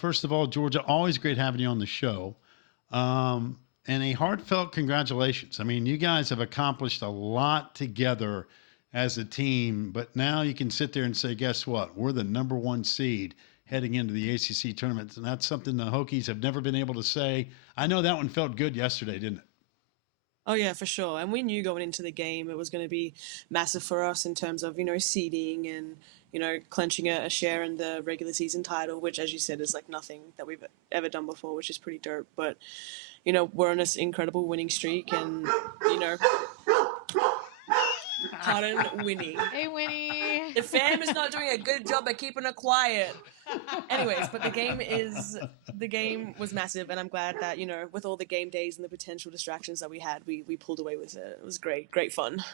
First of all, Georgia, always great having you on the show. And a heartfelt congratulations. I mean, you guys have accomplished a lot together as a team, but now you can sit there and say, guess what? We're the number one seed heading into the ACC tournament. And that's something the Hokies have never been able to say. I know that one felt good yesterday, didn't it? Oh yeah, for sure. And we knew going into the game it was going to be massive for us in terms of seeding and clenching a share in the regular season title, which, as you said, is like nothing that we've ever done before, which is pretty dope. But we're on this incredible winning streak, and you know, pardon, winning. Hey, Winnie. The fam is not doing a good job at keeping it quiet. Anyways, but the game was massive, and I'm glad that with all the game days and the potential distractions that we had, we pulled away with it. It was great fun.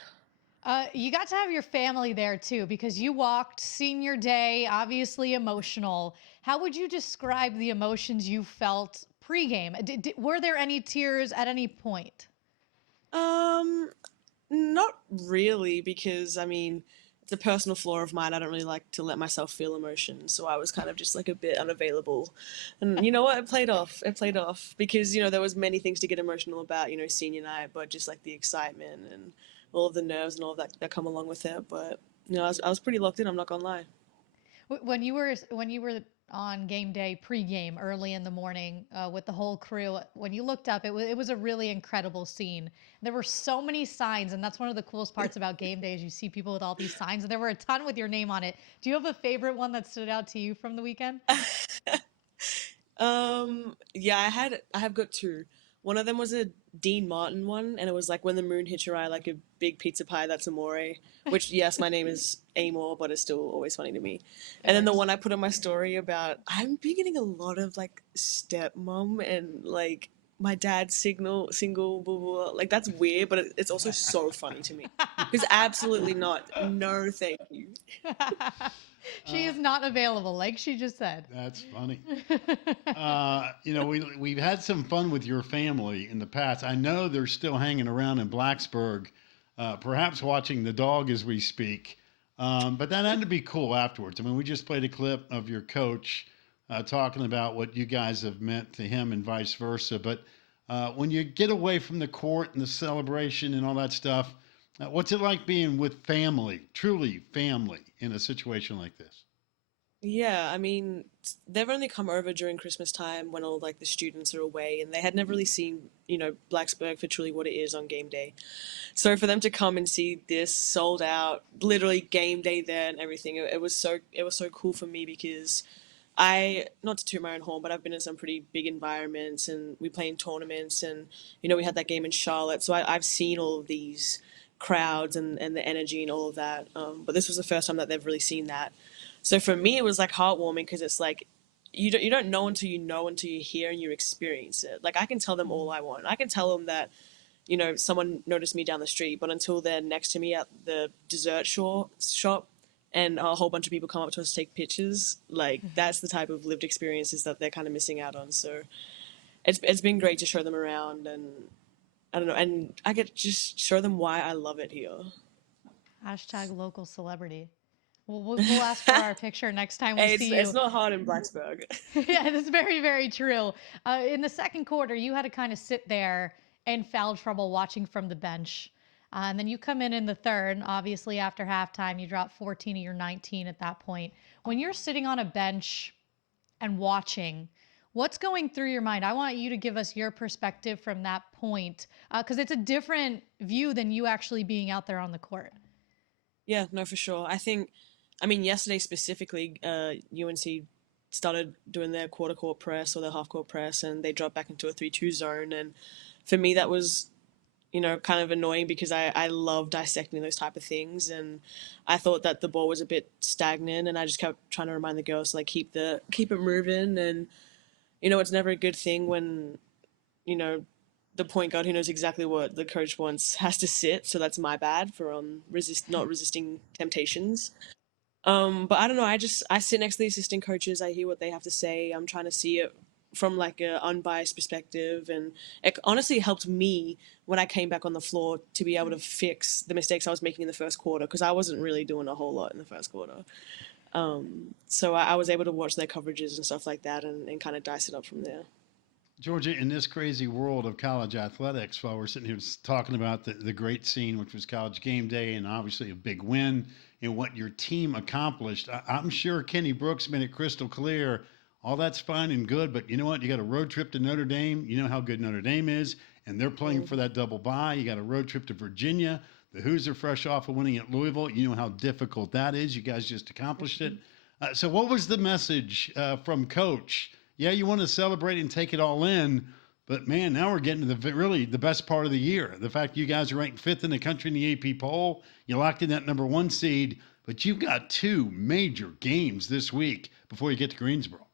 You got to have your family there too, because you walked senior day, obviously emotional. How would you describe the emotions you felt pregame? Were there any tears at any point? Not really, because I mean, it's a personal flaw of mine. I don't really like to let myself feel emotion, so I was kind of just like a bit unavailable. And you know what? It played off. It played off because there was many things to get emotional about, senior night, but just like the excitement and all of the nerves and all of that come along with it. But I was pretty locked in. I'm not gonna lie. When you were on game day, pregame, early in the morning, with the whole crew, when you looked up, it was a really incredible scene. There were so many signs, and that's one of the coolest parts about game day is you see people with all these signs, and there were a ton with your name on it. Do you have a favorite one that stood out to you from the weekend? Yeah, I have got two. One of them was a Dean Martin one, and it was like when the moon hits your eye like a big pizza pie. That's Amoore. Which, yes, my name is Amoore, but it's still always funny to me. And then the one I put on my story about I'm beginning a lot of like stepmom and like my dad's single, blah, blah, blah. Like that's weird, but it's also so funny to me. Because absolutely not. No, thank you. She is not available, like she just said. That's funny. We've had some fun with your family in the past. I know they're still hanging around in Blacksburg, perhaps watching the dog as we speak. But that had to be cool afterwards. I mean, we just played a clip of your coach talking about what you guys have meant to him and vice versa. But when you get away from the court and the celebration and all that stuff, what's it like being with family, truly family, in a situation like this? Yeah, I mean, they've only come over during Christmas time when all like the students are away, and they had never really seen, Blacksburg for truly what it is on game day. So for them to come and see this sold out, literally game day there and everything, it was so cool for me because not to toot my own horn, but I've been in some pretty big environments, and we play in tournaments, and we had that game in Charlotte, so I've seen all of these crowds and the energy and all of that. But this was the first time that they've really seen that. So for me, it was like heartwarming because it's like you don't know until you hear and you experience it. Like I can tell them all I want. I can tell them that someone noticed me down the street, but until they're next to me at the shop and a whole bunch of people come up to us to take pictures, like that's the type of lived experiences that they're kind of missing out on. So it's been great to show them around, and I don't know, and I get to just show them why I love it here. Hashtag local celebrity. We'll ask for our picture next time we Hey, it's see it's you. not hard in Blacksburg. Yeah, that's very, very true. In the second quarter, you had to kind of sit there in foul trouble watching from the bench. And then you come in the third. Obviously, after halftime, you drop 14 of your 19 at that point. When you're sitting on a bench and watching, what's going through your mind? I want you to give us your perspective from that point, because it's a different view than you actually being out there on the court. Yeah, no, for sure. I mean, yesterday specifically, UNC started doing their quarter court press or their half court press, and they dropped back into a 3-2 zone. And for me, that was, kind of annoying because I love dissecting those type of things. And I thought that the ball was a bit stagnant, and I just kept trying to remind the girls to like keep it moving. And, it's never a good thing when, you know, the point guard who knows exactly what the coach wants has to sit. So that's my bad for not resisting temptations. But I don't know. I sit next to the assistant coaches. I hear what they have to say. I'm trying to see it from like a unbiased perspective, and it honestly helped me when I came back on the floor to be able to fix the mistakes I was making in the first quarter because I wasn't really doing a whole lot in the first quarter. So I was able to watch their coverages and stuff like that and kind of dice it up from there. Georgia, in this crazy world of college athletics, while we're sitting here talking about the great scene, which was college game day, and obviously a big win, and what your team accomplished, I'm sure Kenny Brooks made it crystal clear. All that's fine and good, but you know what? You got a road trip to Notre Dame. You know how good Notre Dame is, and they're playing for that double bye. You got a road trip to Virginia. The Hoos are fresh off of winning at Louisville. You know how difficult that is. You guys just accomplished it. So, what was the message from Coach? Yeah, you want to celebrate and take it all in, but man, now we're getting to really the best part of the year. The fact you guys are ranked fifth in the country in the AP poll, you locked in that number one seed, but you've got two major games this week before you get to Greensboro.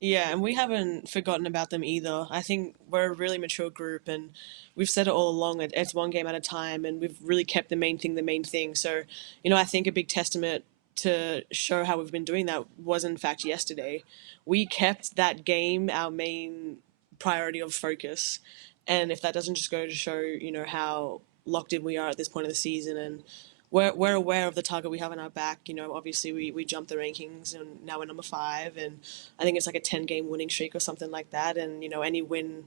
Yeah, and we haven't forgotten about them either. I think we're a really mature group, and we've said it all along. It's one game at a time, and we've really kept the main thing the main thing. So, I think a big testament to show how we've been doing that was, in fact, yesterday. We kept that game our main priority of focus. And if that doesn't just go to show, how locked in we are at this point of the season, and we're aware of the target we have in our back. Obviously we jumped the rankings and now we're number 5, and I think it's like a 10-game winning streak or something like that. And any win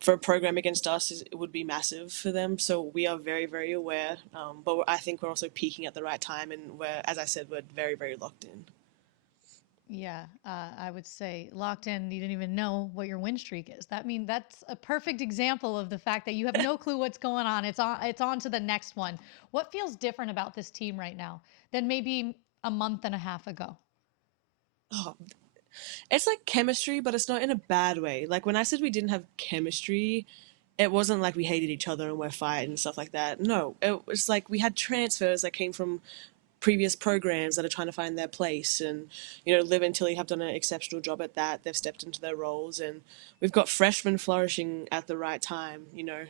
for a program against us it would be massive for them. So we are very, very aware. But I think we're also peaking at the right time, and as I said, we're very, very locked in. Yeah, I would say locked in. You didn't even know what your win streak is. That's a perfect example of the fact that you have no clue what's going on. It's on to the next one. What feels different about this team right now than maybe a month and a half ago? Oh, it's like chemistry, but it's not in a bad way. Like when I said we didn't have chemistry, it wasn't like we hated each other and we're fighting and stuff like that. No, it was like we had transfers that came from previous programs that are trying to find their place, and Liv and Tilly have done an exceptional job at that. They've stepped into their roles, and we've got freshmen flourishing at the right time.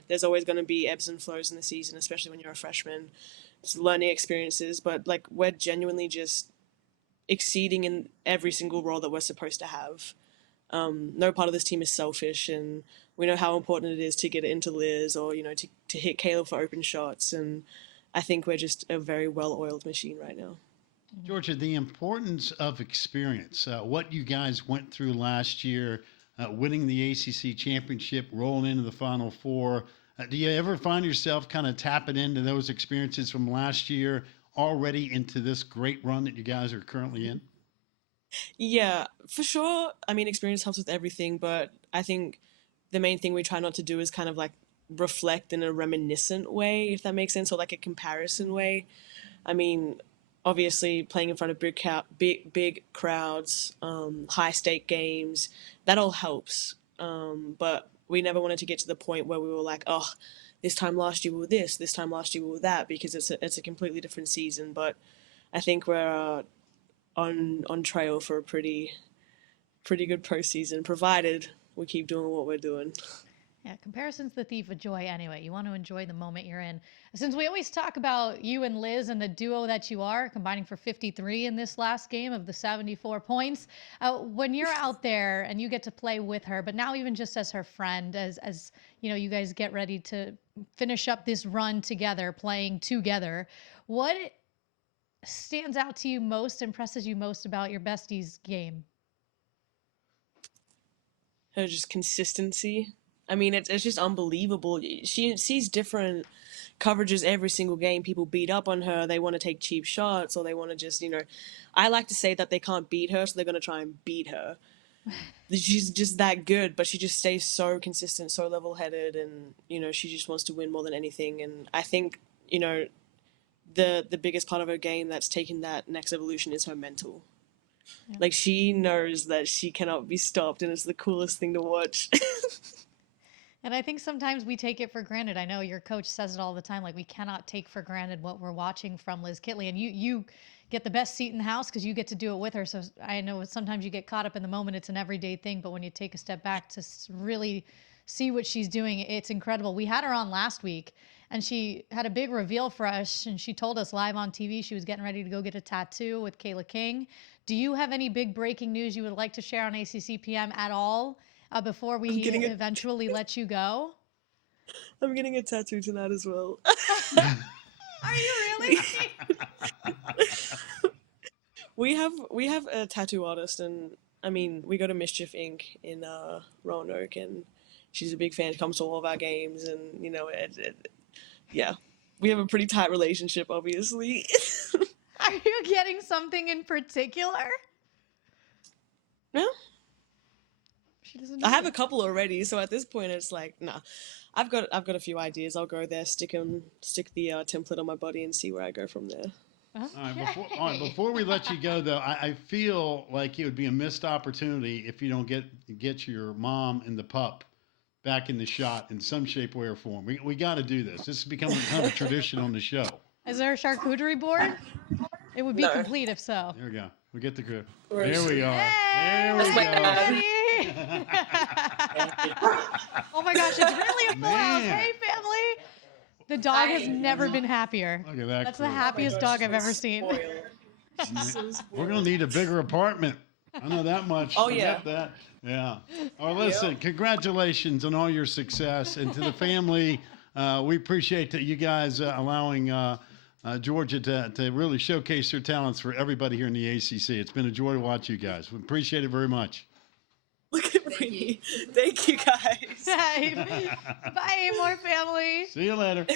There's always going to be ebbs and flows in the season, especially when you're a freshman. It's learning experiences, but like we're genuinely just exceeding in every single role that we're supposed to have. No part of this team is selfish, and we know how important it is to get it into Liz, or to hit Caleb for open shots. And I think we're just a very well-oiled machine right now. Georgia, the importance of experience, what you guys went through last year, winning the ACC championship, rolling into the Final Four. Do you ever find yourself kind of tapping into those experiences from last year already into this great run that you guys are currently in? Yeah, for sure. I mean, experience helps with everything, but I think the main thing we try not to do is kind of like reflect in a reminiscent way, if that makes sense, or like a comparison way. I mean, obviously playing in front of big crowds, high stake games, that all helps. But we never wanted to get to the point where we were like, oh, this time last year we were this time last year we were that, because it's a completely different season. But I think we're on trail for a pretty good postseason, provided we keep doing what we're doing. Yeah, comparison's the thief of joy anyway. You want to enjoy the moment you're in. Since we always talk about you and Liz and the duo that you are, combining for 53 in this last game of the 74 points, when you're out there and you get to play with her, but now even just as her friend, as you guys get ready to finish up this run together, playing together, what stands out to you most, impresses you most about your bestie's game? Her just consistency. I mean, it's just unbelievable. She sees different coverages every single game. People beat up on her. They want to take cheap shots, or they want to just, I like to say that they can't beat her, so they're going to try and beat her. She's just that good, but she just stays so consistent, so level-headed, and, she just wants to win more than anything. And I think, the biggest part of her game that's taken that next evolution is her mental. Yeah. Like, she knows that she cannot be stopped, and it's the coolest thing to watch. And I think sometimes we take it for granted. I know your coach says it all the time, like we cannot take for granted what we're watching from Liz Kitley. And you get the best seat in the house because you get to do it with her. So I know sometimes you get caught up in the moment. It's an everyday thing. But when you take a step back to really see what she's doing, it's incredible. We had her on last week, and she had a big reveal for us. And she told us live on TV she was getting ready to go get a tattoo with Kayla King. Do you have any big breaking news you would like to share on ACC PM at all? Before we eventually let you go? I'm getting a tattoo tonight as well. Are you really? we have a tattoo artist, and I mean, we go to Mischief Inc. in Roanoke, and she's a big fan. Comes to all of our games, and you know, yeah, we have a pretty tight relationship, obviously. Are you getting something in particular? No, She doesn't. I have know. a couple already, so at this point, it's like, nah. I've got a few ideas. I'll go there, stick the template on my body, and see where I go from there. All right, before we let you go, though, I feel like it would be a missed opportunity if you don't get your mom and the pup back in the shot in some shape, way, or form. We got to do this. This is becoming kind of a tradition on the show. Is there a charcuterie board? It would be No. complete if so. There we go. We get the crew. Where is There we she? are. Hey, There we That's my go. dad. Oh my gosh, it's really a full house. Man. Hey, family. The dog has never been happier. Look at that. That's the crew. happiest dog I've ever seen. We're gonna need a bigger apartment. I know that much. Oh, I yeah. get that. Yeah. All right, listen, congratulations on all your success. And to the family, we appreciate that you guys allowing Georgia to really showcase their talents for everybody here in the ACC. It's been a joy to watch you guys. We appreciate it very much. Look at Brittany. Thank you, guys. Bye, more family. See you later.